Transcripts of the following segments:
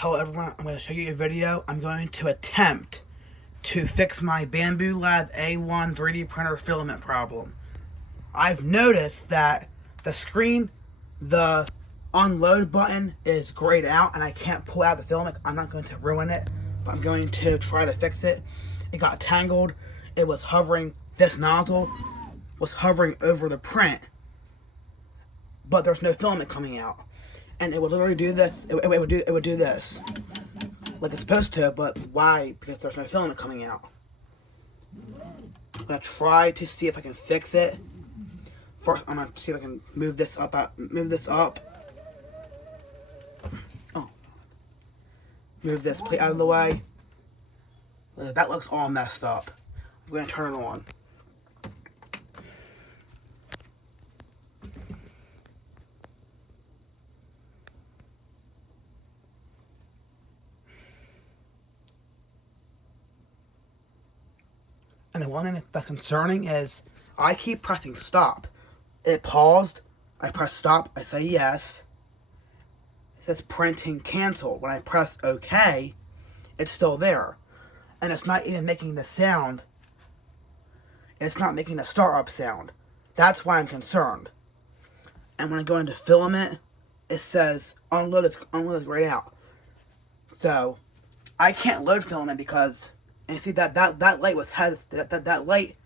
Hello everyone, I'm going to show you a video. I'm going to attempt to fix my Bambu Lab A1 3D printer filament problem. I've noticed that the screen, the unload button is grayed out and I can't pull out the filament. I'm not going to ruin it, but I'm going to try to fix it. It got tangled. It was hovering, this nozzle was hovering over the print, but there's no filament coming out. And it would literally do this. It would do this, like it's supposed to. But why? Because there's no filament coming out. I'm gonna try to see if I can fix it. First, I'm gonna see if I can move this up. Move this up. Oh, move this plate out of the way. That looks all messed up. I'm gonna turn it on. And the one thing that's concerning is I keep pressing stop. It paused. I press stop. I say yes. It says printing canceled. When I press OK, it's still there. And it's not even making the sound. It's not making the startup sound. That's why I'm concerned. And when I go into filament, it says unload is grayed out. So I can't load filament because, and you see that light was that light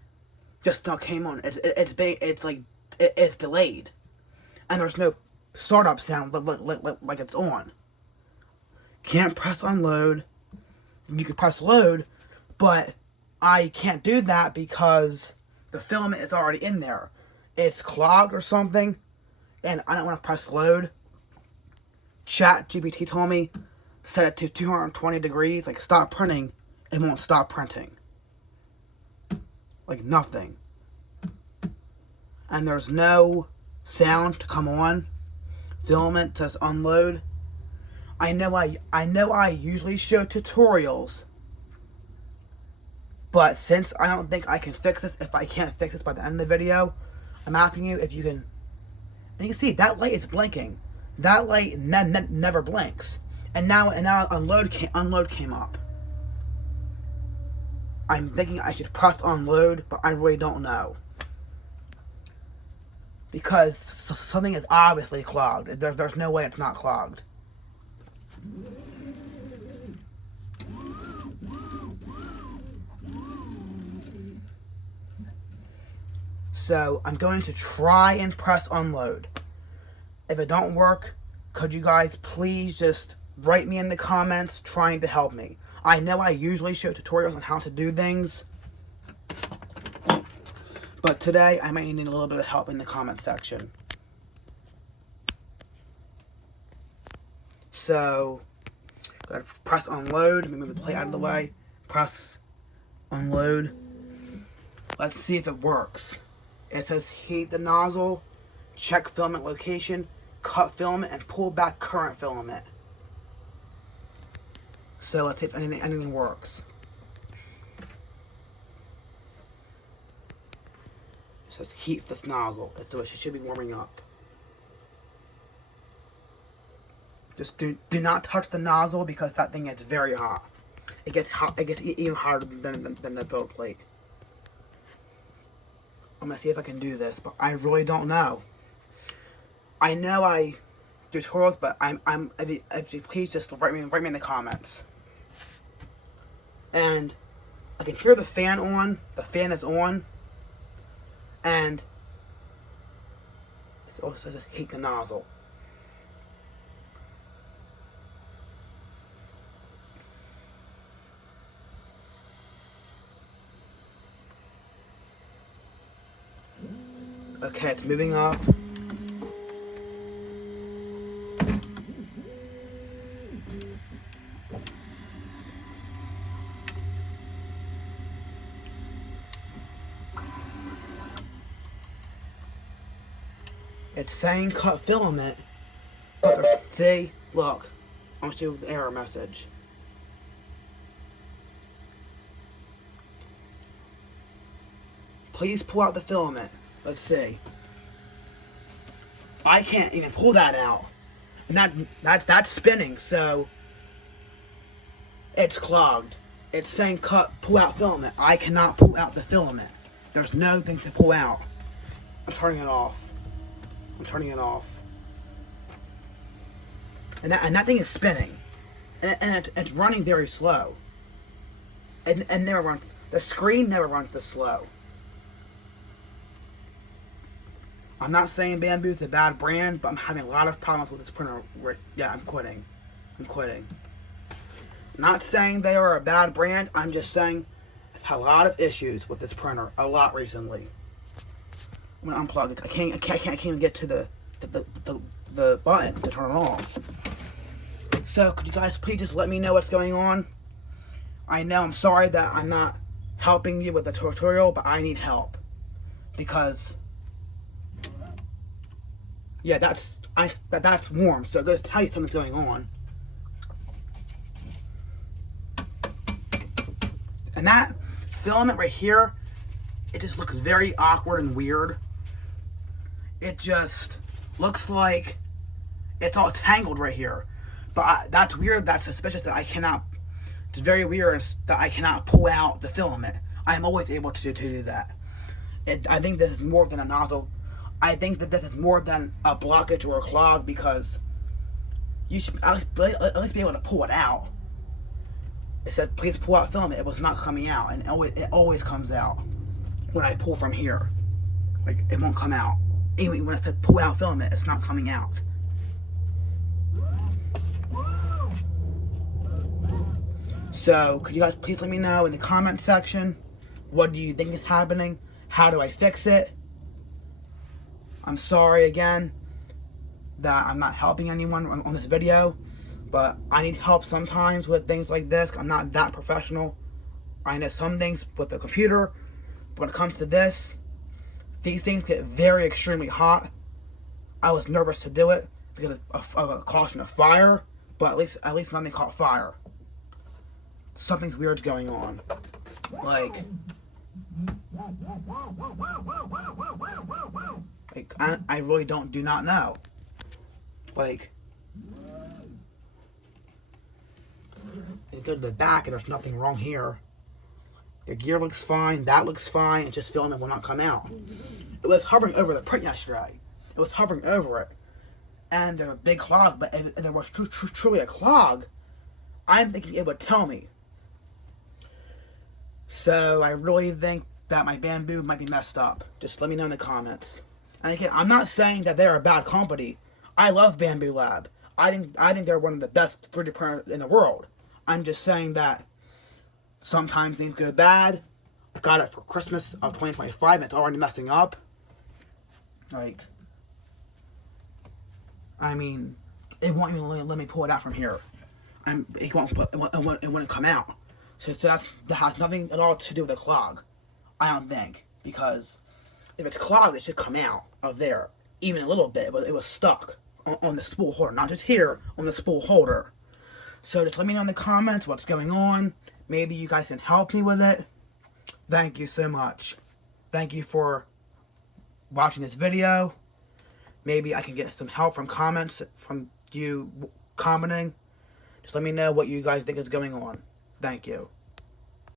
just now came on. It's delayed, and there's no startup sound like it's on. Can't press unload. You can press load, but I can't do that because the filament is already in there. It's clogged or something, and I don't want to press load. ChatGPT told me set it to 220 degrees, like stop printing. It won't stop printing. Like nothing. And there's no sound to come on. Filament says unload. I know I usually show tutorials, but since I don't think I can fix this, if I can't fix this by the end of the video, I'm asking you if you can. And you can see that light is blinking. That light never blinks. And now unload came up. I'm thinking I should press unload, but I really don't know. Because something is obviously clogged. There's no way it's not clogged. So I'm going to try and press unload. If it don't work, could you guys please just write me in the comments trying to help me. I know I usually show tutorials on how to do things, but today I might need a little bit of help in the comment section. So, gotta press unload. Let me move the plate out of the way. Press unload. Let's see if it works. It says heat the nozzle, check filament location, cut filament, and pull back current filament. So let's see if anything works. It says heat the nozzle, so it should be warming up. Just do not touch the nozzle because that thing gets very hot. It gets hot. It gets even hotter than the build plate. I'm gonna see if I can do this, but I really don't know. I know I do tutorials, but if you please just write me in the comments. And I can hear the fan on. The fan is on. And it also says heat the nozzle. Okay, it's moving up. It's saying cut filament, but there's, see, look, I'm gonna show you the error message. Please pull out the filament. Let's see. I can't even pull that out. And that's spinning, so It's clogged. It's saying pull out filament. I cannot pull out the filament. There's no thing to pull out. I'm turning it off. I'm turning it off. And that thing is spinning. And it's running very slow. And never runs. The screen never runs this slow. I'm not saying Bambu is a bad brand, but I'm having a lot of problems with this printer. Yeah, I'm quitting. I'm quitting. Not saying they are a bad brand. I'm just saying I've had a lot of issues with this printer. A lot recently. I'm gonna unplug it. I can't even get to the button to turn it off. So could you guys please just let me know what's going on? I know I'm sorry that I'm not helping you with the tutorial, but I need help because yeah, that's warm. So I'm gonna tell you something's going on. And that filament right here, it just looks very awkward and weird. It just looks like it's all tangled right here. But that's weird, that's suspicious that I cannot, it's very weird that I cannot pull out the filament. I'm always able to do that. I think this is more than a nozzle. I think that this is more than a blockage or a clog because you should at least be able to pull it out. It said, please pull out filament. It was not coming out, and it always comes out when I pull from here. Like, it won't come out. Even when it said pull out filament, it's not coming out. So, could you guys please let me know in the comment section, what do you think is happening? How do I fix it? I'm sorry again that I'm not helping anyone on this video. But I need help sometimes with things like this. I'm not that professional. I know some things with the computer. But when it comes to this, these things get very extremely hot. I was nervous to do it because of a caution of fire. But at least nothing caught fire. Something's weird's going on. Like I really do not know. Like, you go to the back and there's nothing wrong here. The gear looks fine, that looks fine, it's just filament will not come out. It was hovering over the print yesterday. It was hovering over it. And there's a big clog, but if there was truly a clog, I'm thinking it would tell me. So I really think that my Bambu might be messed up. Just let me know in the comments. And again, I'm not saying that they're a bad company. I love Bambu Lab. I think they're one of the best 3D printers in the world. I'm just saying that sometimes things go bad. I got it for Christmas of 2025 and it's already messing up. Like, I mean, it won't even let me pull it out from here. It wouldn't come out. So that has nothing at all to do with the clog. I don't think. Because if it's clogged, it should come out of there. Even a little bit, but it was stuck on the spool holder. Not just here, on the spool holder. So just let me know in the comments what's going on. Maybe you guys can help me with it. Thank you so much. Thank you for watching this video. Maybe I can get some help from comments from you commenting. Just let me know what you guys think is going on. Thank you.